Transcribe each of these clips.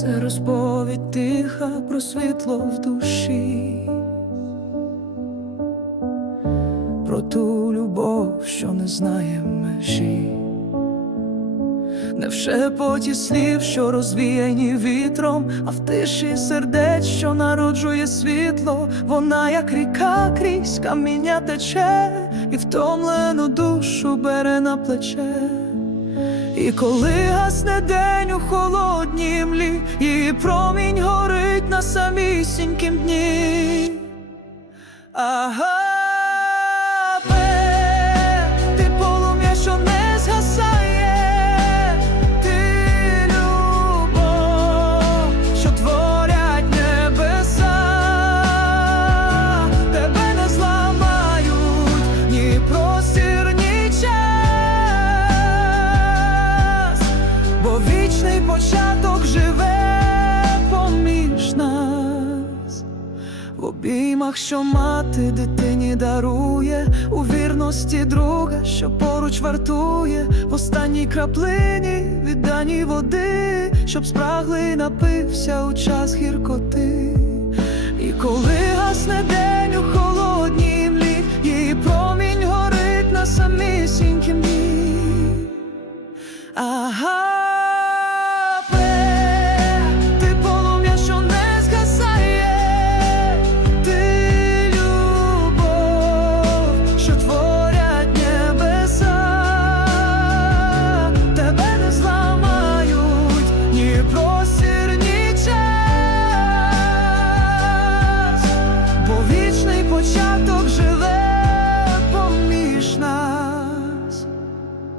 Це розповідь тиха про світло в душі, про ту любов, що не знає межі, не в шепоті слів, що розвіяні вітром, а в тиші сердець, що народжує світло, вона, як ріка крізь каміння тече, і втомлену душу бере на плече. І коли гасне день у холоднім млі, її промінь горить на самісінькім дні. Вічний початок живе поміж нас. В обіймах, що мати дитині дарує, у вірності друга, що поруч вартує, в останній краплині відданій води, щоб спраглий напився у час гіркоти. І коли гасне день у холодній млі, її промінь горить на самісінькім дні. Агапе,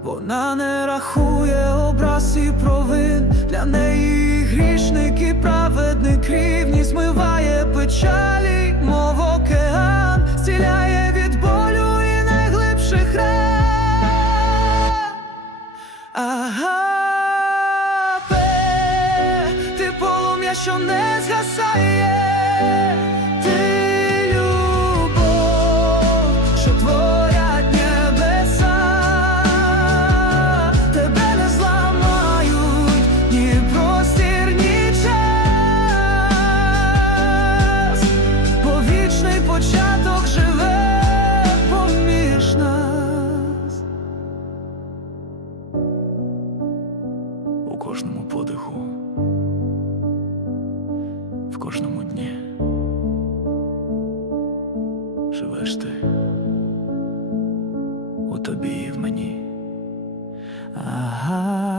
Вона не рахує образ і провин. Для неї грішник і праведник рівні змиває печалі, мов океан, зціляє від болю і найглибших ран. Агапе, ти полум'я, що не згасає, кожному подиху, в кожному дні. Живеш ти у тобі і в мені. Агапе,